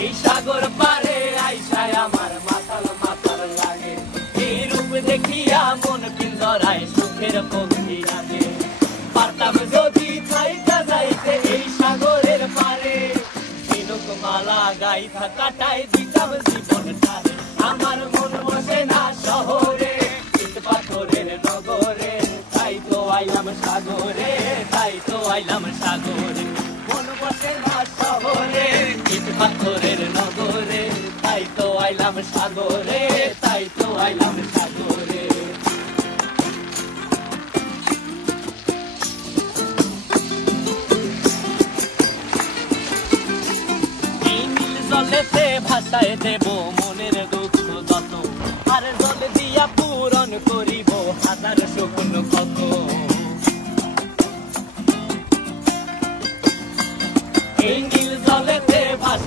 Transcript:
এই সাগর পারে আইসায় আমার মাতাল মাতাল লাগে, এই রূপ দেখিয়া মন পিঞ্জরায় সুখের পক্ষী লাগে। পারতাম যদি থাইকা যাইতে এই সাগরের পারে, ঝিনুক মালা গাইথা কাটাই দিতাম জীবনটারে। আমার মন বসে না শহরে, ইট পাথরের নগরে, তাই তো আইলাম সাগরে, তাই তো আইলাম সাগরে। মন বসে না শহরে, ইট পাথরের নগরে, তাই তো আইলাম সাগরে, তাই তো আইলাম সাগরে। এই নীল জলেতে ভাসায় দেব মনের দুঃখ যত, আর জল দিয়া পূরণ করিব হাজার শকুন কত। এই নীল জলেতে ভাসায়